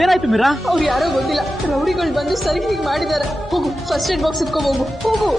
ಏನಾಯ್ತು ಮೀರಾ? ಅವ್ರು ಯಾರೋ ಗೊತ್ತಿಲ್ಲ, ರೌಡಿಗಳು ಬಂದು ಸರಿ ಹೀಗೆ ಮಾಡಿದ್ದಾರೆ. ಹೋಗು, ಫಸ್ಟ್ ಏಡ್ ಬಾಕ್ಸ್ ಇಟ್ಕೊ ಹೋಗು. ಹೋಗು.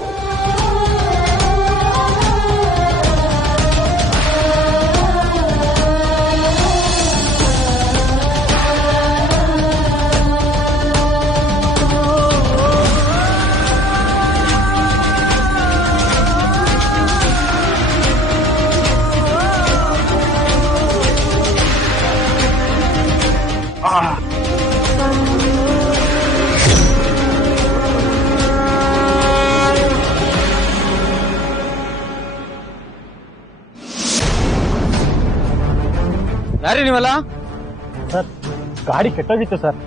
ಯಾರಿ ನೀವಲ್ಲ? ಸರ್, ಗಾಡಿ ಕೆಟ್ಟೋಗಿತ್ತು ಸರ್.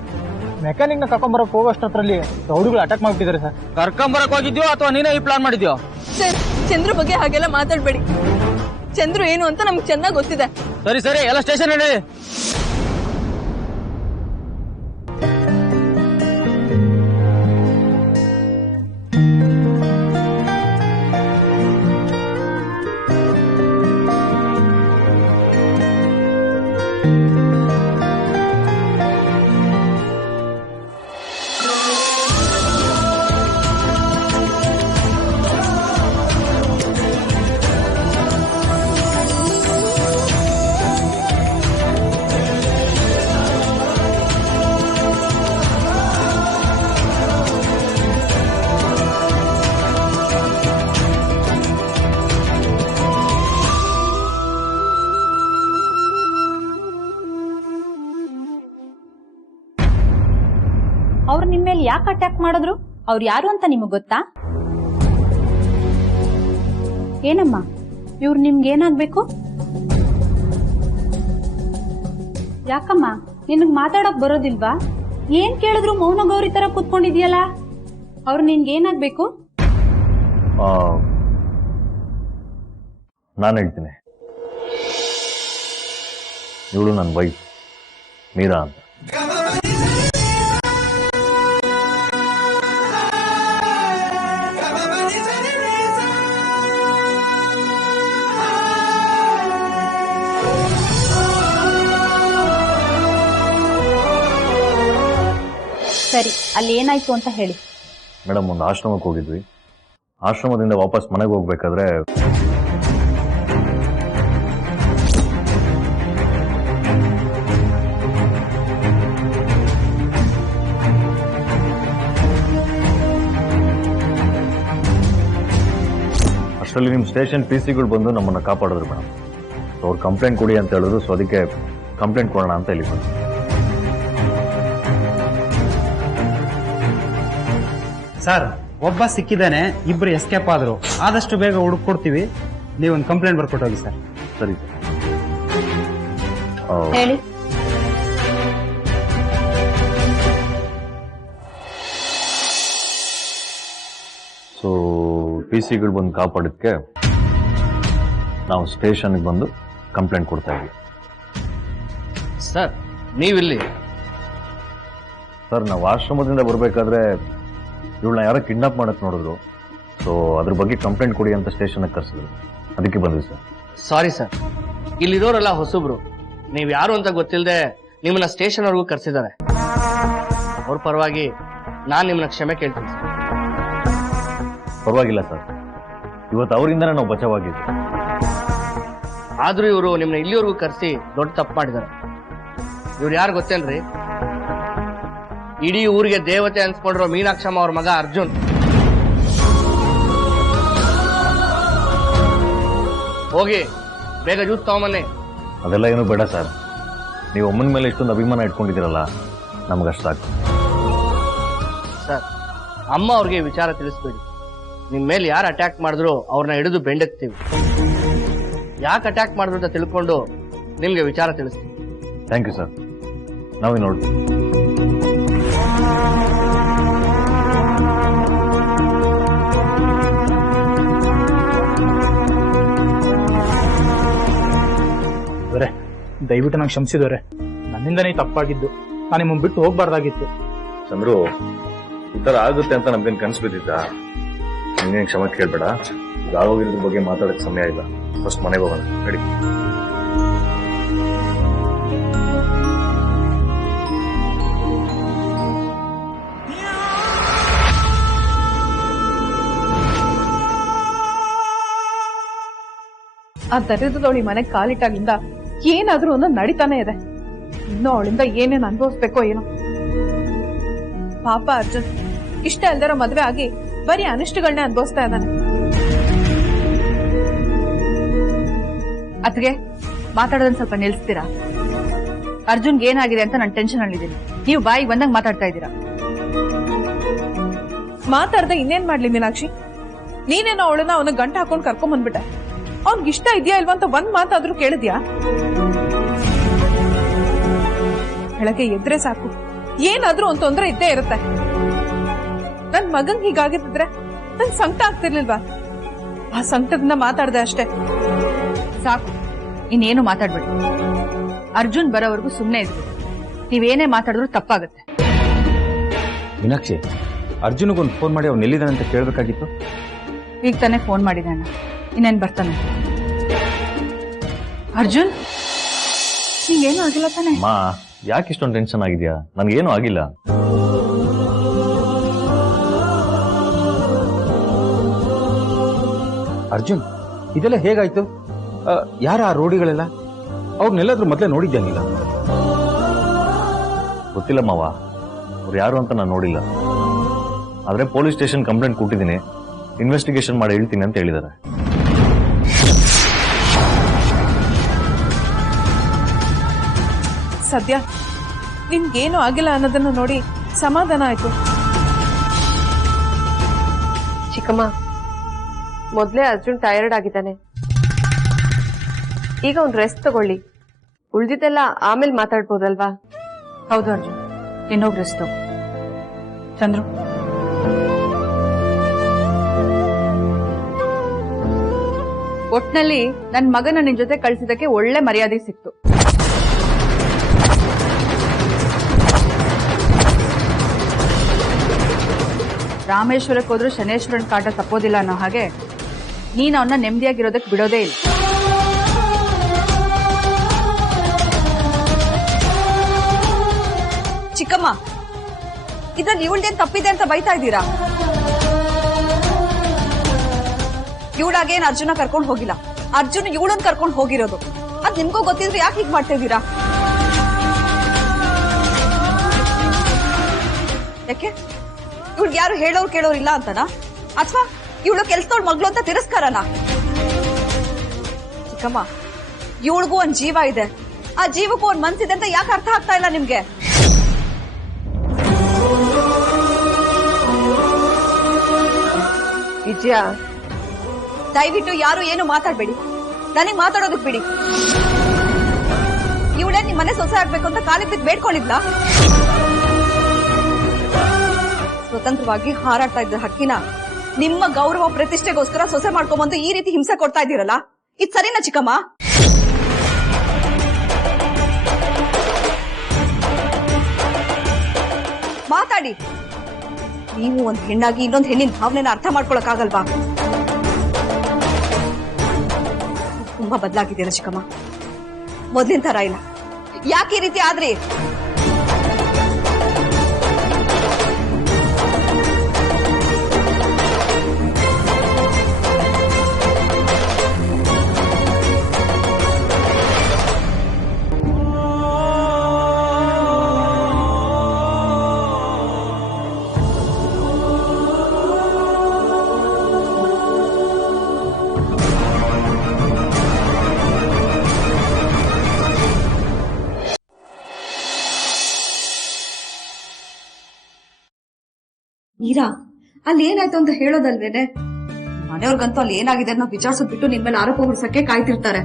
ಮೆಕ್ಯಾನಿಕ್ ನ ಕರ್ಕೊಂಬರಕ್ ಹೋಗೋಷ್ಟರಲ್ಲಿ ರೌಡಿಗಳು ಅಟ್ಯಾಕ್ ಮಾಡ್ಬಿಟ್ಟಿದ್ದಾರೆ ಸರ್. ಕರ್ಕೊಂಬರಕ್ ಹೋಗಿದ್ಯೋ ಅಥವಾ ನೀನೇ ಈ ಪ್ಲಾನ್ ಮಾಡಿದ್ಯೋ? ಸರ್, ಚಂದ್ರು ಬಗ್ಗೆ ಹಾಗೆಲ್ಲ ಮಾತಾಡ್ಬೇಡಿ. ಚಂದ್ರು ಏನು ಅಂತ ನಮ್ಗೆ ಚೆನ್ನಾಗಿ ಗೊತ್ತಿದೆ. ಸರಿ ಸರಿ, ಎಲ್ಲ ಸ್ಟೇಷನ್ ಹೇಳಿ. ಅವ್ರು ನಿಮ್ಮ ಮೇಲೆ ಯಾಕೆ ಅಟ್ಯಾಕ್ ಮಾಡಿದ್ರು? ಅವ್ರು ಯಾರು ಅಂತ ನಿಮಗ್ ಗೊತ್ತಾ? ಏನಮ್ಮ, ಇವ್ರು ನಿಮ್ಗೆ ಏನಾಗ್ಬೇಕು? ಯಾಕಮ್ಮ, ನಿನಗ್ ಮಾತಾಡಕ್ ಬರೋದಿಲ್ವಾ? ಏನ್ ಕೇಳಿದ್ರು ಮೌನ ಗೌರಿ ತರ ಕೂತ್ಕೊಂಡಿದ್ಯಲ್ಲ. ಅವ್ರು ನಿನ್ಗೆ ಏನಾಗ್ಬೇಕು? ನಾನು ಹೇಳ್ತೀನಿ, ಇವಳು ನನ್ನ ವೈಫ್ ಮೀರಾ ಅಂತ. ಸರಿ, ಅಲ್ಲಿ ಏನಾಯ್ತು ಅಂತ ಹೇಳಿ. ಮೇಡಮ್, ಒಂದು ಆಶ್ರಮಕ್ಕೆ ಹೋಗಿದ್ವಿ. ಆಶ್ರಮದಿಂದ ವಾಪಸ್ ಮನೆಗೆ ಹೋಗ್ಬೇಕಾದ್ರೆ ಅಷ್ಟರಲ್ಲಿ ನಿಮ್ಮ ಸ್ಟೇಷನ್ PC ಗಳು ಬಂದು ನಮ್ಮನ್ನ ಕಾಪಾಡಿದ್ರು ಮೇಡಮ್. ಅವ್ರು ಕಂಪ್ಲೇಂಟ್ ಕೊಡಿ ಅಂತ ಹೇಳಿದ್ರು. ಸೊ ಅದಕ್ಕೆ ಕಂಪ್ಲೇಂಟ್ ಕೊಡೋಣ ಅಂತ ಇಲ್ಲಿ ಬಂದು. ಸರ್, ಒಬ್ಬ ಸಿಕ್ಕಿದ್ದಾನೆ, ಇಬ್ರು ಎಸ್ಕೇಪ್ ಆದ್ರು. ಆದಷ್ಟು ಬೇಗ ಹುಡುಕೊಡ್ತೀವಿ. ನೀವೊಂದು ಕಂಪ್ಲೇಂಟ್ ಬರ್ಕೊಟ್ಟೋಗಿ ಸರ್. ಸರಿ ಹೇಳಿ. ಸೊ PC ಗಳು ಬಂದು ಕಾಪಾಡೋದಕ್ಕೆ ನಾವು ಸ್ಟೇಷನ್ಗೆ ಬಂದು ಕಂಪ್ಲೇಂಟ್ ಕೊಡ್ತಾ ಇದ್ವಿ. ಸರ್, ನೀವಿಲ್ಲಿ? ಸರ್, ನಾವು ಆಶ್ರಮದಿಂದ ಬರಬೇಕಾದ್ರೆ ಇವಳನ್ನ ಯಾರೋ ಕಿಡ್ನಾಪ್ ಮಾಡಕ್ ನೋಡಿದ್ರು. ಸೊ ಅದ್ರ ಬಗ್ಗೆ ಕಂಪ್ಲೇಂಟ್ ಕೊಡಿ ಅಂತ ಸ್ಟೇಷನ್ಗೆ ಕರ್ಸಿದ್ರು. ಅದಕ್ಕೆ ಬಂದ್ವಿ ಸರ್. ಸಾರಿ ಸರ್, ಇಲ್ಲಿರೋರೆಲ್ಲ ಹೊಸಬ್ರು. ನೀವ್ ಯಾರು ಅಂತ ಗೊತ್ತಿಲ್ಲದೆ ನಿಮ್ಮನ್ನ ಸ್ಟೇಷನ್ ವರ್ಗೂ ಕರ್ಸಿದ್ದಾರೆ. ಅವ್ರ ಪರವಾಗಿ ನಾನ್ ನಿಮ್ಮನ್ನ ಕ್ಷಮೆ ಕೇಳ್ತೀನಿ ಸರ್. ಪರವಾಗಿಲ್ಲ ಸರ್, ಇವತ್ತು ಅವರಿಂದನೇ ನಾವು ಬಚಾವಾಗಿದ್ವಿ. ಆದ್ರೂ ಇವರು ನಿಮ್ಮನ್ನ ಇಲ್ಲಿವರೆಗೂ ಕರೆಸಿ ದೊಡ್ಡ ತಪ್ಪು ಮಾಡಿದ್ದಾರೆ. ಇವ್ರು ಯಾರು ಗೊತ್ತೇನ್ರಿ? ಇಡೀ ಊರಿಗೆ ದೇವತೆ ಅನ್ಸ್ಕೊಂಡಿರೋ ಮೀನಾಕ್ಷಮ್ಮ ಅವ್ರ ಮಗ ಅರ್ಜುನ್. ಹೋಗಿ ಬೇಗ ಜ್ಯೂಸ್ ತಗೊಂಬನ್ನಿ. ಅದೆಲ್ಲ ಏನು ಬೇಡ ಸರ್. ನೀವು ಅಮ್ಮನ ಮೇಲೆ ಇಷ್ಟೊಂದು ಅಭಿಮಾನ ಇಟ್ಕೊಂಡಿದ್ದೀರಲ್ಲ, ನಮಗಷ್ಟು ಸಾಕು. ಸರ್, ಅಮ್ಮ ಅವ್ರಿಗೆ ವಿಚಾರ ತಿಳಿಸ್ಬೇಡಿ. ನಿಮ್ ಮೇಲೆ ಯಾರು ಅಟ್ಯಾಕ್ ಮಾಡಿದ್ರು ಅವ್ರನ್ನ ಹಿಡಿದು ಬೆಂಡೆತ್ತೀವಿ. ಯಾಕೆ ಅಟ್ಯಾಕ್ ಮಾಡಿದ್ರು ಅಂತ ತಿಳ್ಕೊಂಡು ನಿಮ್ಗೆ ವಿಚಾರ ತಿಳಿಸ್ತೀವಿ. Thank you sir. ನಾವೇ ನೋಡ್ತೀವಿ. ದಯವಿಟ್ಟು ನಂಗೆ ಕ್ಷಮಿಸಿದವ್ರೆ. ನನ್ನಿಂದನೇ ತಪ್ಪಾಗಿದ್ದು. ನಾನು ನಿಮ್ಮನ್ನು ಬಿಟ್ಟು ಹೋಗ್ಬಾರ್ದಾಗಿತ್ತು. ಚಂದ್ರು, ಈ ತರ ಆಗುತ್ತೆ ಅಂತ ನಮ್ದೇನು ಕನಸು ಬಿದ್ದಿದ್ದ? ನಿಂಗೇನು ಕ್ಷಮೆ ಕೇಳ್ಬೇಡ. ಆಗೋಗಿರೋದ್ರ ಬಗ್ಗೆ ಮಾತಾಡೋಕ್ಕೆ ಸಮಯ ಇಲ್ಲ. ಫಸ್ಟ್ ಮನೆಗೆ ಹೋಗೋಣ. ನಡಿ. ಆ ದರಿದ್ರದವಳಿ ಮನೆಗೆ ಕಾಲಿಟ್ಟಾಗಿಂದ ಏನಾದ್ರೂ ಒಂದೊಂದು ನಡೀತಾನೆ ಇದೆ. ಇನ್ನೂ ಅವಳಿಂದ ಏನೇನು ಅನುಭವಿಸ್ಬೇಕೋ ಏನೋ. ಪಾಪ ಅರ್ಜುನ್ ಇಷ್ಟ ಇಲ್ದಿರೋ ಮದ್ವೆ ಆಗಿ ಬರೀ ಅನಿಷ್ಟಗಳನ್ನೇ ಅನುಭವಿಸ್ತಾ ಇದ್ದಾನೆ. ಅದ್ಗೆ ಮಾತಾಡೋದನ್ನ ಸ್ವಲ್ಪ ನಿಲ್ಸ್ತೀರಾ? ಅರ್ಜುನ್ಗೆ ಏನಾಗಿದೆ ಅಂತ ನಾನು ಟೆನ್ಷನ್ ಅಲ್ಲಿದ್ದೀನಿ. ನೀವು ಬಾಯಿಗೆ ಬಂದಾಗ ಮಾತಾಡ್ತಾ ಇದ್ದೀರಾ. ಮಾತಾಡ್ದೆ ಇನ್ನೇನ್ ಮಾಡ್ಲಿ ಮೀನಾಕ್ಷಿ? ನೀನೇನೋ ಅವಳನ್ನ ಅವನ ಗಂಟ ಹಾಕೊಂಡ್ ಕರ್ಕೊಂಡ್ ಬಂದ್ಬಿಟ್ಟೆ. ಅವ್ನಿಗೆ ಇಷ್ಟ ಇದೆಯಾ ಇಲ್ವಾ ಅಂತ ಒಂದ್ ಮಾತಾದ್ರೂ ಕೇಳಿದ್ಯಾ? ಬೆಳಗ್ಗೆ ಎದ್ರೆ ಸಾಕು ಏನಾದ್ರೂ ಒಂದ್ ತೊಂದ್ರೆ ಇದ್ದೇ ಇರುತ್ತೆ. ನನ್ ಮಗಂಗ್ ಹೀಗಾಗಿದ್ರೆ ನನ್ ಸಂಕಟ ಆಗ್ತಿರ್ಲಿಲ್ವಾ? ಆ ಸಂಕಟದಿಂದ ಮಾತಾಡ್ದೆ ಅಷ್ಟೇ. ಸಾಕು, ಇನ್ನೇನು ಮಾತಾಡ್ಬೇಡಿ. ಅರ್ಜುನ್ ಬರೋವರೆಗೂ ಸುಮ್ಮನೆ ಇದ್ರು. ನೀವೇನೇ ಮಾತಾಡಿದ್ರು ತಪ್ಪಾಗುತ್ತೆ. ಮೀನಾಕ್ಷಿ, ಅರ್ಜುನ್ಗೊಂದು ಫೋನ್ ಮಾಡಿ ಅವ್ನು ಎಲ್ಲಿದ್ದಾನೆ ಅಂತ ಕೇಳಬೇಕಾಗಿತ್ತು. ಈಗ ತಾನೇ ಫೋನ್ ಮಾಡಿದ್ದಾನ, ಇನ್ನೇನ್ ಬರ್ತಾನೆ. ಅರ್ಜುನ್, ನಿಂಗೇನು ಆಗಿಲ್ಲ ತಾನೆ? ಅಮ್ಮ, ಯಾಕೆ ಇಷ್ಟೊಂದು ಟೆನ್ಷನ್ ಆಗಿದ್ಯಾ? ನನ್ಗೇನು ಆಗಿಲ್ಲ. ಅರ್ಜುನ್, ಇದೆಲ್ಲ ಹೇಗಾಯ್ತು? ಯಾರ ಆ ರೋಡಿಗಳೆಲ್ಲ? ಅವ್ರನ್ನೆಲ್ಲಾದ್ರೂ ಮೊದಲೇ ನೋಡಿದ್ಯಾನಿಲ್ಲ? ಗೊತ್ತಿಲ್ಲ ಮಾವ, ಅವ್ರು ಯಾರು ಅಂತ ನಾನು ನೋಡಿಲ್ಲ. ಆದ್ರೆ ಪೊಲೀಸ್ ಸ್ಟೇಷನ್ ಕಂಪ್ಲೇಂಟ್ ಕೊಟ್ಟಿದ್ದೀನಿ, ಇನ್ವೆಸ್ಟಿಗೇಷನ್ ಮಾಡಿ ಹೇಳ್ತೀನಿ ಅಂತ ಹೇಳಿದ್ದಾರೆ. ಸದ್ಯ ನಿನ್ಗೇನು ಆಗಿಲ್ಲ ಅನ್ನೋದನ್ನ ನೋಡಿ ಸಮಾಧಾನ ಆಯ್ತು. ಚಿಕ್ಕಮ್ಮ, ಮೊದ್ಲೇ ಅರ್ಜುನ್ ಟಯರ್ಡ್ ಆಗಿದ್ದಾನೆ. ಈಗ ಒಂದು ರೆಸ್ಟ್ ತಗೊಳ್ಳಿ. ಉಳ್ದಿದ್ದೆಲ್ಲ ಆಮೇಲೆ ಮಾತಾಡ್ಬೋದಲ್ವಾ? ಹೌದು ಅರ್ಜುನ್, ಇನ್ನೋಗ್ ರೆಸ್ಟ್ ತಗೋ. ಚಂದ್ರು, ಒಟ್ನಲ್ಲಿ ನನ್ ಮಗನ ನಿನ್ ಜೊತೆ ಕಳ್ಸಿದಕ್ಕೆ ಒಳ್ಳೆ ಮರ್ಯಾದೆ ಸಿಕ್ತು. ರಾಮೇಶ್ವರಕ್ಕೆ ಹೋದ್ರೂ ಶನೇಶ್ವರನ್ ಕಾಟ ತಪ್ಪೋದಿಲ್ಲ ಅನ್ನೋ ಹಾಗೆ ನೀನ್ ಅವನ್ನ ನೆಮ್ಮದಿಯಾಗಿರೋದಕ್ಕೆ ಬಿಡೋದೇ ಇಲ್ಲ. ಚಿಕ್ಕಮ್ಮ, ಇದ್ರಲ್ಲಿ ಇವಳ್ದೇನ್ ತಪ್ಪಿದೆ ಅಂತ ಬೈತಾ ಇದ್ದೀರಾ? ಇವಳಾಗೇನ್ ಅರ್ಜುನ ಕರ್ಕೊಂಡು ಹೋಗಿಲ್ಲ, ಅರ್ಜುನ್ ಇವಳನ್ ಕರ್ಕೊಂಡು ಹೋಗಿರೋದು. ಅದ್ ನಿಮ್ಗೂ ಗೊತ್ತಿದ್ರೆ ಯಾಕೆ ಹೀಗ್ ಮಾಡ್ತಾ ಇದ್ದೀರಾ? ಯಾಕೆ ಇವಳಿಗೆ ಯಾರು ಹೇಳೋರು ಕೇಳೋರು ಇಲ್ಲ ಅಂತನಾ? ಅಥವಾ ಇವಳು ಕೆಲ್ಸದವಳ ಮಗಳು ಅಂತ ತಿರಸ್ಕಾರನಾ? ಚಿಕ್ಕಮ್ಮ, ಇವಳಿಗೂ ಒಂದ್ ಜೀವ ಇದೆ, ಆ ಜೀವಕ್ಕೂ ಒಂದ್ ಮನ್ಸಿದೆ ಅಂತ ಯಾಕೆ ಅರ್ಥ ಆಗ್ತಾ ಇಲ್ಲ ನಿಮ್ಗೆ? ವಿಜಯ, ದಯವಿಟ್ಟು ಯಾರು ಏನು ಮಾತಾಡ್ಬೇಡಿ, ನನಗ್ ಮಾತಾಡೋದಕ್ ಬಿಡಿ. ಇವಳೇ ನಿಮ್ ಮನೆ ಸೊಸೆ ಆಗ್ಬೇಕು ಅಂತ ಕಾಲಿಗೆ ಬಿದ್ದು ಬೇಡ್ಕೊಂಡಿದ್ಲಾ? ಸ್ವತಂತ್ರವಾಗಿ ಹಾರಾಡ್ತಾ ಇದ್ದ ಹಕ್ಕಿನ ನಿಮ್ಮ ಗೌರವ ಪ್ರತಿಷ್ಠೆಗೋಸ್ಕರ ಸೊಸೆ ಮಾಡ್ಕೊಂಬಂದು ಈ ರೀತಿ ಹಿಂಸೆ ಕೊಡ್ತಾ ಇದ್ದೀರಲ್ಲ, ಇದ್ ಸರಿನಾ ಚಿಕ್ಕಮ್ಮ? ಮಾತಾಡಿ. ನೀವು ಒಂದ್ ಹೆಣ್ಣಾಗಿ ಇನ್ನೊಂದ್ ಹೆಣ್ಣಿನ ಭಾವನೆನ ಅರ್ಥ ಮಾಡ್ಕೊಳಕ್ಕಾಗಲ್ವಾ? ತುಂಬಾ ಬದಲಾಗಿದ್ದೀರ ಚಿಕ್ಕಮ್ಮ, ಮೊದ್ಲಿನ ತರ ಇಲ್ಲ. ಯಾಕೆ ಈ ರೀತಿ ಆದ್ರಿ? ಈರಾ, ಅಲ್ಲಿ ಏನಾಯ್ತು ಅಂತ ಹೇಳೋದಲ್ವೇನೆ? ಮನೆಯವ್ರಿಗಂತೂ ಅಲ್ಲಿ ಏನಾಗಿದೆ ಅನ್ನೋ ವಿಚಾರಿಸೋದ್ ಬಿಟ್ಟು ನಿನ್ ಮೇಲೆ ಆರೋಪ ಹೊಡ್ಸಕ್ಕೆ ಕಾಯ್ತಿರ್ತಾರೆ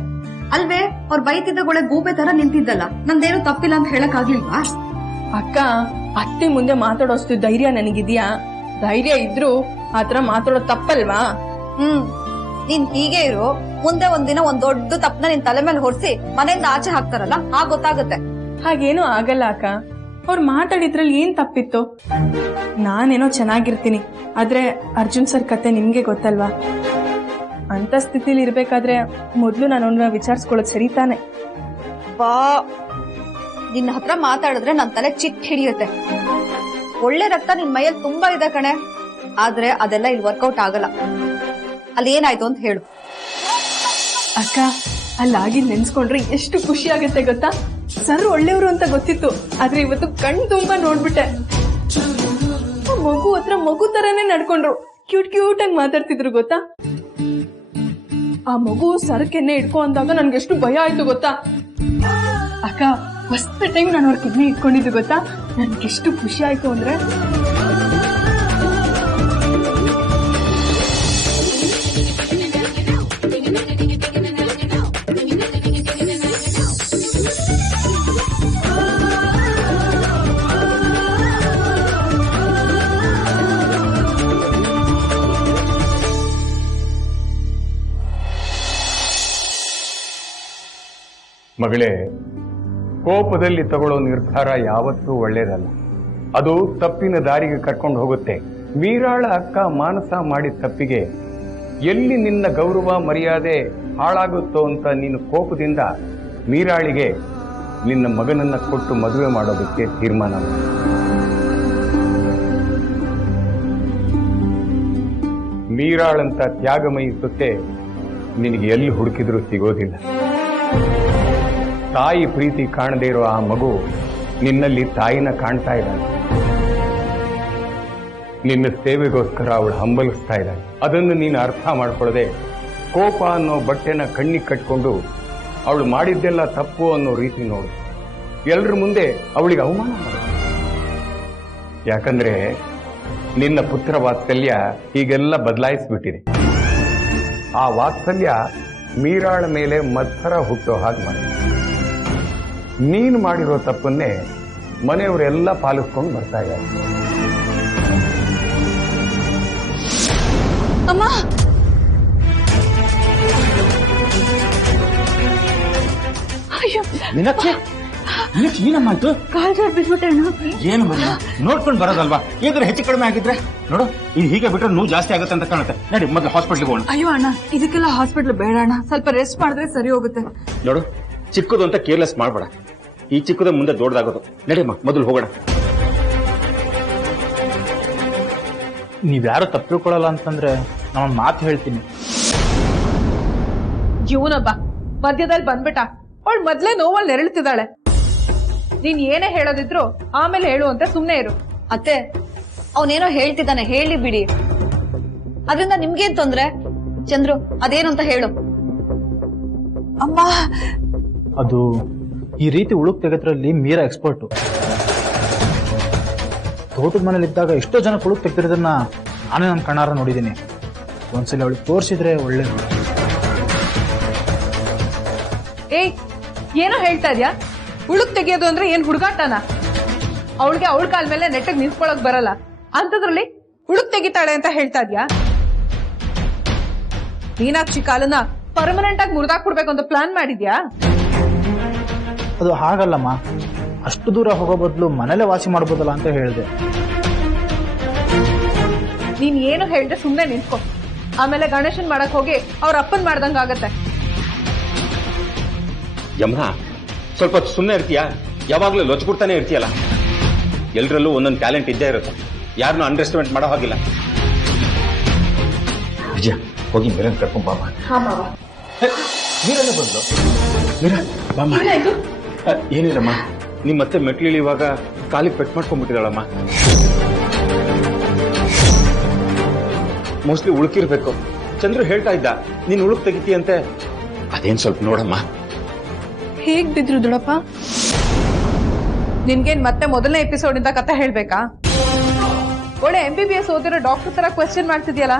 ಅಲ್ವೇ? ಅವ್ರ ಬೈತಿದ್ದಗಳೇ ಗೂಬೆ ತರ ನಿಂತಿದ್ದಲ್ಲ, ನಂದೇನು ತಪ್ಪಿಲ್ಲ ಅಂತ ಹೇಳಕ್ ಆಗ್ಲಿಲ್ವಾ? ಅಕ್ಕ, ಅತ್ತೆ ಮುಂದೆ ಮಾತಾಡೋಷ್ಟು ಧೈರ್ಯ ನನಗಿದ್ಯಾ? ಧೈರ್ಯ ಇದ್ರು ಆತರ ಮಾತಾಡೋದು ತಪ್ಪಲ್ವಾ? ನೀನ್ ಹೀಗೆ ಇರು, ಮುಂದೆ ಒಂದಿನ ಒಂದ್ ದೊಡ್ಡ ತಪ್ಪನ ನಿನ್ ತಲೆ ಮೇಲೆ ಹೊರಿಸಿ ಮನೆಯಿಂದ ಆಚೆ ಹಾಕ್ತಾರಲ್ಲ, ಆಗ ಗೊತ್ತಾಗುತ್ತೆ. ಹಾಗೇನು ಆಗಲ್ಲ ಅಕ್ಕ. ಅವ್ರು ಮಾತಾಡಿದ್ರಲ್ಲಿ ಏನ್ ತಪ್ಪಿತ್ತು? ನಾನೇನೋ ಚೆನ್ನಾಗಿರ್ತೀನಿ, ಆದ್ರೆ ಅರ್ಜುನ್ ಸರ್ ಕತೆ ನಿಮ್ಗೆ ಗೊತ್ತಲ್ವಾ? ಅಂತ ಸ್ಥಿತಿಲಿ ಇರ್ಬೇಕಾದ್ರೆ ಮೊದ್ಲು ನಾನು ಅವನ್ನ ವಿಚಾರಿಸ್ಕೊಳ್ಳೋದು ಸರಿ ತಾನೆ? ಬಾ, ನಿನ್ನ ಹತ್ರ ಮಾತಾಡಿದ್ರೆ ನನ್ ತಲೆ ಚಿಟ್ ಹಿಡಿಯುತ್ತೆ. ಒಳ್ಳೆ ರಕ್ತ ನಿನ್ ಮೈಯಲ್ಲಿ ತುಂಬಾ ಇದೆ ಕಣೆ, ಆದ್ರೆ ಅದೆಲ್ಲ ಇಲ್ಲಿ ವರ್ಕೌಟ್ ಆಗಲ್ಲ. ಅಲ್ಲಿ ಏನಾಯ್ತು ಅಂತ ಹೇಳು. ಅಕ್ಕ ಅಲ್ಲಾಗಿದ್ ನೆನ್ಸ್ಕೊಂಡ್ರೆ ಎಷ್ಟು ಖುಷಿ ಆಗುತ್ತೆ ಗೊತ್ತಾ. ಸರ್ ಒಳ್ಳೆಯವರು ಅಂತ ಗೊತ್ತಿತ್ತು, ಆದ್ರೆ ಇವತ್ತು ಕಣ್ ತುಂಬಾ ನೋಡ್ಬಿಟ್ಟೆ. ಆ ಮಗು ಹತ್ರ ಮಗು ತರನೇ ನಡ್ಕೊಂಡ್ರು, ಕ್ಯೂಟ್ ಆಗಿ ಮಾತಾಡ್ತಿದ್ರು ಗೊತ್ತಾ. ಆ ಮಗು ಸರಕೆನ್ನೆ ಇಟ್ಕೊ ಅಂದಾಗ ನನ್ಗೆ ಎಷ್ಟು ಭಯ ಆಯ್ತು ಗೊತ್ತಾ. ಅಕ್ಕ ಫಸ್ಟ್ ಟೈಮ್ ನಾನು ಅವ್ರ ಕೆನ್ನೆ ಇಟ್ಕೊಂಡಿದ್ದು ಗೊತ್ತಾ, ನನ್ಗೆ ಎಷ್ಟು ಖುಷಿ ಆಯ್ತು ಅಂದ್ರೆ. ಮಗಳೇ, ಕೋಪದಲ್ಲಿ ತಗೊಳ್ಳೋ ನಿರ್ಧಾರ ಯಾವತ್ತೂ ಒಳ್ಳೇದಲ್ಲ. ಅದು ತಪ್ಪಿನ ದಾರಿಗೆ ಕರ್ಕೊಂಡು ಹೋಗುತ್ತೆ. ಮೀರಾಳ ಅಕ್ಕ ಮಾನಸ ಮಾಡಿದ ತಪ್ಪಿಗೆ ಎಲ್ಲಿ ನಿನ್ನ ಗೌರವ ಮರ್ಯಾದೆ ಹಾಳಾಗುತ್ತೋ ಅಂತ ನೀನು ಕೋಪದಿಂದ ಮೀರಾಳಿಗೆ ನಿನ್ನ ಮಗನನ್ನ ಕೊಟ್ಟು ಮದುವೆ ಮಾಡೋದಕ್ಕೆ ತೀರ್ಮಾನ ಮಾಡಿ. ಮೀರಾಳಂತ ತ್ಯಾಗಮಯಿ ಸೊತ್ತೆ ನಿನಗೆ ಎಲ್ಲಿ ಹುಡುಕಿದ್ರೂ ಸಿಗೋದಿಲ್ಲ. ತಾಯಿ ಪ್ರೀತಿ ಕಾಣದೇ ಇರೋ ಆ ಮಗು ನಿನ್ನಲ್ಲಿ ತಾಯಿನ ಕಾಣ್ತಾ ಇದ್ದಾಳೆ. ನಿನ್ನ ಸೇವೆಗೋಸ್ಕರ ಅವಳು ಹಂಬಲಿಸ್ತಾ ಇದ್ದಾಳೆ. ಅದನ್ನು ನೀನು ಅರ್ಥ ಮಾಡ್ಕೊಳ್ಳದೆ ಕೋಪ ಅನ್ನೋ ಬಟ್ಟೆನ ಕಣ್ಣಿಗೆ ಕಟ್ಕೊಂಡು ಅವಳು ಮಾಡಿದ್ದೆಲ್ಲ ತಪ್ಪು ಅನ್ನೋ ರೀತಿ ನೋಡು. ಎಲ್ಲರ ಮುಂದೆ ಅವಳಿಗೆ ಅವಮಾನ ಮಾಡು. ಯಾಕಂದ್ರೆ ನಿನ್ನ ಪುತ್ರ ವಾತ್ಸಲ್ಯ ಹೀಗೆಲ್ಲ ಬದಲಾಯಿಸ್ಬಿಟ್ಟಿದೆ. ಆ ವಾತ್ಸಲ್ಯ ಮೀರಾಳ ಮೇಲೆ ಮತ್ಸರ ಹುಟ್ಟೋ ಹಾಗೆ ಮಾಡಿ. ನೀನು ಮಾಡಿರೋ ತಪ್ಪನ್ನೇ ಮನೆಯವರೆಲ್ಲ ಪಾಲಿಸ್ಕೊಂಡು ಬರ್ತಾ ಇದ್ದಾರೆ. ಅಮ್ಮ ಅಯ್ಯೋ ಮೀನಾಕ್ಷಿ, ಏನಮ್ಮ ಆಯ್ತು? ಕಾಲ್ ಜಾರ್ ಬಿದ್ಬಿಟ್ಟೆ ಅಣ್ಣ. ಏನು ನೋಡ್ಕೊಂಡು ಬರೋದಲ್ವಾ? ಏನಾದ್ರು ಹೆಚ್ಚು ಕಡಿಮೆ ಆಗಿದ್ರೆ ನೋಡು, ಇದು ಹೀಗೆ ಬಿಟ್ರೆ ನೋವು ಜಾಸ್ತಿ ಆಗುತ್ತೆ ಅಂತ ಕಾಣುತ್ತೆ. ನಡಿ ಮೊದಲು ಹಾಸ್ಪಿಟ್ಲಿಗೆ ಹೋಗೋಣ. ಅಯ್ಯೋ ಅಣ್ಣ, ಇದಕ್ಕೆಲ್ಲ ಹಾಸ್ಪಿಟ್ಲ್ ಬೇಡ ಅಣ್ಣ, ಸ್ವಲ್ಪ ರೆಸ್ಟ್ ಮಾಡಿದ್ರೆ ಸರಿ ಹೋಗುತ್ತೆ. ನೋಡು, ಚಿಕ್ಕದು ಅಂತ ಕೇರ್ಲೆಸ್ ಮಾಡ್ಬೇಡ. ಈ ಚಿಕ್ಕದ ಮುಂದೆ ದೊಡ್ಡದಾಗೋದು. ನಡಿಯಮ್ಮ ಮೊದಲು ಹೋಗೋಣ. ನೀವ್ಯಾರು ತಪ್ಪು ತಿಳ್ಕೊಳ್ಳಲ್ಲ ಅಂತಂದ್ರೆ ನಾನು ಮಾತು ಹೇಳ್ತೀನಿ. ಜೀವನಬ್ಬ ಮಧ್ಯದಲ್ಲಿ ಬಂದ್ಬಿಟ್ಟ. ಅವಳು ಮೊದ್ಲೇ ನೋವಲ್ಲಿ ನೆರಳುತ್ತಿದ್ದಾಳೆ. ನೀನ್ ಏನೇ ಹೇಳೋದಿದ್ರು ಆಮೇಲೆ ಹೇಳು ಅಂತ ಸುಮ್ನೆ ಇರು. ಅತ್ತೆ, ಅವನೇನೋ ಹೇಳ್ತಿದ್ದಾನೆ, ಹೇಳಿ ಬಿಡಿ. ಅದರಿಂದ ನಿಮ್ಗೇನ್ ತೊಂದ್ರೆ? ಚಂದ್ರು, ಅದೇನು ಅಂತ ಹೇಳು. ಅಮ್ಮ, ಅದು ಈ ರೀತಿ ಉಳುಕ್ ತೆಗೆದ್ರಲ್ಲಿ ಮೀರಾ ಎಕ್ಸ್ಪರ್ಟು. ತೋಟದ ಮನೇಲಿ ಇದ್ದಾಗ ಎಷ್ಟೋ ಜನ ಉಳುಕ್ ತೆಗ್ದಿರೋದನ್ನ ನಾನೇ ನನ್ನ ಕಣ್ಣಾರ ನೋಡಿದ್ದೀನಿ. ಒಂದ್ಸಲ ಅವಳಿಗೆ ತೋರಿಸಿದ್ರೆ ಒಳ್ಳೇದು. ಏಯ್, ಏನೋ ಹೇಳ್ತಾ ಇದ್ಯಾ? ಉಳುಕ್ ತೆಗಿಯೋದು ಅಂದ್ರೆ ಏನ್ ಹುಡುಗಾಟನ? ಅವಳಿಗೆ ಅವಳ ಕಾಲ್ ಮೇಲೆ ನೆಟ್ಟಗ್ ನಿಂತ್ಕೊಳಕ್ ಬರಲ್ಲ ಅಂತದ್ರಲ್ಲಿ ಉಳುಕ್ ತೆಗಿತಾಳೆ ಅಂತ ಹೇಳ್ತಾ ಇದ್ಯಾ? ಮೀನಾಕ್ಷಿ ಕಾಲನ್ನ ಪರ್ಮನೆಂಟ್ ಆಗಿ ಮುರಿದಾಕ್ಬಿಡ್ಬೇಕು ಅಂತ ಪ್ಲಾನ್ ಮಾಡಿದ್ಯಾ? ಅದು ಹಾಗಲ್ಲಮ್ಮ, ಅಷ್ಟು ದೂರ ಹೋಗೋ ಬದಲು ಮನೇಲೆ ವಾಸಿ ಮಾಡ್ಬೋದಲ್ಲ ಅಂತ ಹೇಳಿದೆ. ನೀನ್ ಏನು ಹೇಳ್ದೆ ಸುಮ್ನೆ ನಿಂತ್ಕೊ. ಆಮೇಲೆ ಗಣೇಶನ್ ಮಾಡಕ್ ಹೋಗಿ ಅವ್ರ ಅಪ್ಪನ್ ಮಾಡ್ದಂಗ ಆಗತ್ತೆ. ಯಮುನಾ, ಸ್ವಲ್ಪ ಸುಮ್ಮನೆ ಇರ್ತೀಯಾ? ಯಾವಾಗ್ಲೂ ಲೊಚ್ಕೊಡ್ತಾನೆ ಇರ್ತೀಯಲ್ಲ. ಎಲ್ರಲ್ಲೂ ಒಂದೊಂದು ಟ್ಯಾಲೆಂಟ್ ಇದ್ದೇ ಇರುತ್ತೆ. ಯಾರನ್ನೂ ಅಂಡರ್ಎಸ್ಟಿಮೇಟ್ ಮಾಡೋ ಹಾಗಿಲ್ಲ. ವಿಜಯ, ಹೋಗಿ ಮೀರನ್ ಕರ್ಕೊಂಡ್ ಬಾಮ. ಮೀರಲ್ಲೇ ಬಂದು ಮೀರಾ ಬಾಮ. ಏನಿಲ್ಲಮ್ಮ, ನಿಮ್ ಮತ್ತೆ ಮೆಟ್ಲಿಳಿ ಇವಾಗ ಕಾಲಿಗೆ ಪೆಟ್ ಮಾಡ್ಕೊಂಡ್ಬಿಟ್ಟಿದ್ದಾಳಮ್ಮ. ಮೋಸ್ಟ್ಲಿ ಉಳುಕಿರ್ಬೇಕು. ಚಂದ್ರು ಹೇಳ್ತಾ ಇದ್ದ ನೀನ್ ಉಳುಕ್ ತೆಗಿತೀಯಂತೆ. ಅದೇನ್ ಸ್ವಲ್ಪ ನೋಡಮ್ಮ. ಹೇಗ್ ಬಿದ್ರು ದೊಡಪ್ಪ? ನಿನ್ಗೇನ್ ಮತ್ತೆ ಮೊದಲನೇ ಎಪಿಸೋಡ್ ಇಂದ ಕಥೆ ಹೇಳ್ಬೇಕಾ? ಒಳ್ಳೆ MBBS ಓದಿರೋ ಡಾಕ್ಟರ್ ತರ ಕ್ವೆಶ್ಚನ್ ಮಾಡ್ತಿದ್ಯಲ್ಲ.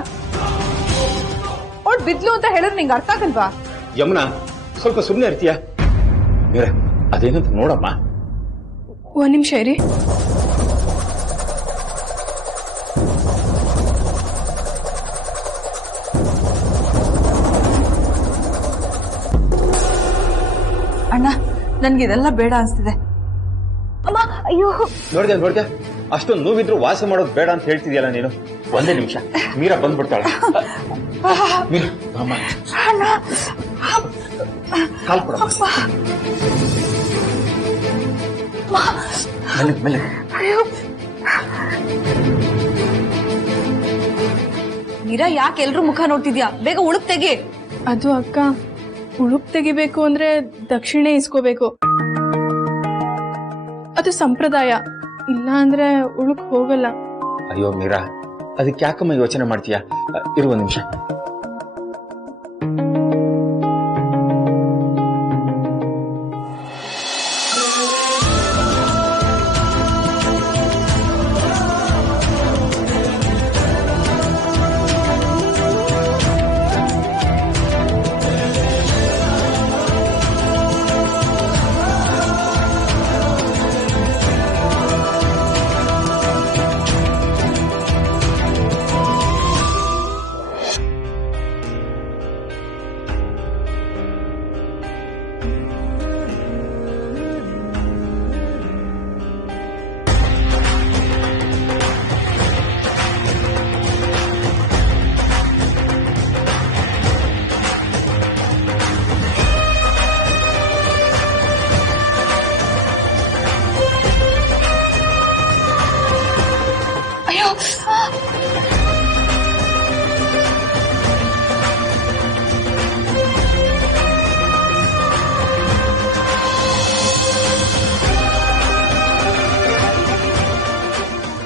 ಒಳ್ ಬಿದ್ಲು ಅಂತ ಹೇಳಿದ್ರೆ ನಿಂಗೆ ಅರ್ಥ ಆಗಲ್ವಾ? ಯಮುನಾ, ಸ್ವಲ್ಪ ಸುಮ್ಮನೆ ಇರ್ತೀಯಾ? ಮೀರ, ಅದೇನಂತ ನೋಡಮ್ಮ. ಒಂದ್ ನಿಮಿಷ ಇರಿ. ಅಣ್ಣ, ನನ್ಗಿದೆಲ್ಲ ಬೇಡ ಅನ್ಸ್ತಿದೆ. ಅಮ್ಮ, ಅಯ್ಯೋ. ನೋಡ್ದೆ ಅಷ್ಟೊಂದು ನೋವಿದ್ರು ವಾಸ ಮಾಡೋದು ಬೇಡ ಅಂತ ಹೇಳ್ತಿದ್ಯಲ್ಲ ನೀನು. ಒಂದೇ ನಿಮಿಷ, ಮೀರಾ ಬಂದ್ಬಿಡ್ತಾಳ. ಮೀರಾ, ಅಮ್ಮ ಕಾಲ್ ಕೊಡಮ್ಮ. ಮೇಲೆ ಮೀರಾ, ಯಾಕೆ ಎಲ್ರು ಮುಖ ನೋಡ್ತಿದ್ಯಾ? ಬೇಗ ಉಳುಕ್ ತೆಗಿ. ಅದು ಅಕ್ಕ, ಉಳುಕ್ ತೆಗಿಬೇಕು ಅಂದ್ರೆ ದಕ್ಷಿಣೆ ಇಸ್ಕೋಬೇಕು. ಅದು ಸಂಪ್ರದಾಯ. ಇಲ್ಲ ಅಂದ್ರೆ ಉಳುಕ್ ಹೋಗಲ್ಲ. ಅಯ್ಯೋ ಮೀರಾ, ಅದಕ್ಕೆ ಯಾಕಮ್ಮ ಯೋಚನೆ ಮಾಡ್ತೀಯಾ? ಇರುವ ನಿಮಿಷ.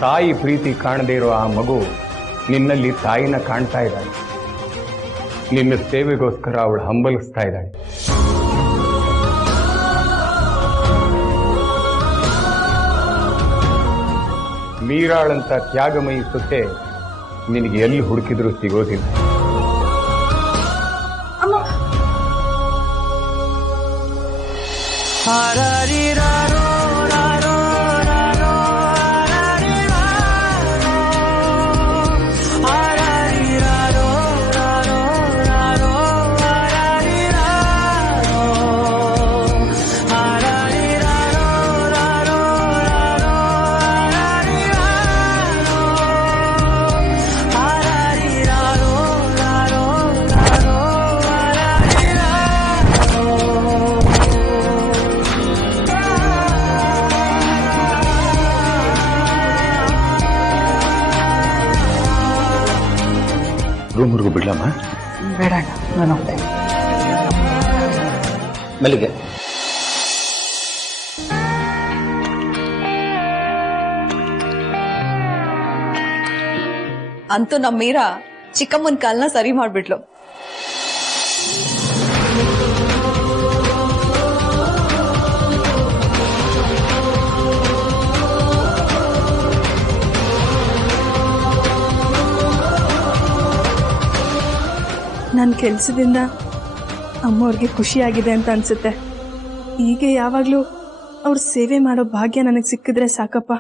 ತಾಯಿ ಪ್ರೀತಿ ಕಾಣದೇ ಇರೋ ಆ ಮಗು ನಿನ್ನಲ್ಲಿ ತಾಯಿನ ಕಾಣ್ತಾ ಇದ್ದಾಳೆ. ನಿನ್ನ ಸೇವೆಗೋಸ್ಕರ ಅವಳು ಹಂಬಲಿಸ್ತಾ ಇದ್ದಾಳೆ. ಮೀರಾಳಂತ ತ್ಯಾಗಮಯಿ ಸೊಸೆ ನಿನಗೆ ಎಲ್ಲಿ ಹುಡುಕಿದ್ರೂ ಸಿಗೋದಿಲ್ಲ. ರೂಮ್ವರೆಗೂ ಬಿಡ್ಲಮ್ಮ? ಬೇಡ, ನಾನು ಹೋಗ್ತೇನೆ. ಮಲ್ಲಿಗೆ, ಅಂತೂ ನಮ್ಮ ಮೀರಾ ಚಿಕ್ಕಮ್ಮನ ಕಾಲ್ನ ಸರಿ ಮಾಡ್ಬಿಟ್ಲು. ನನ್ನ ಕೆಲಸದಿಂದ ಅಮ್ಮವ್ರಿಗೆ ಖುಷಿಯಾಗಿದೆ ಅಂತ ಅನ್ಸುತ್ತೆ. ಹೀಗೆ ಯಾವಾಗಲೂ ಅವ್ರ ಸೇವೆ ಮಾಡೋ ಭಾಗ್ಯ ನನಗೆ ಸಿಕ್ಕಿದ್ರೆ ಸಾಕಪ್ಪ.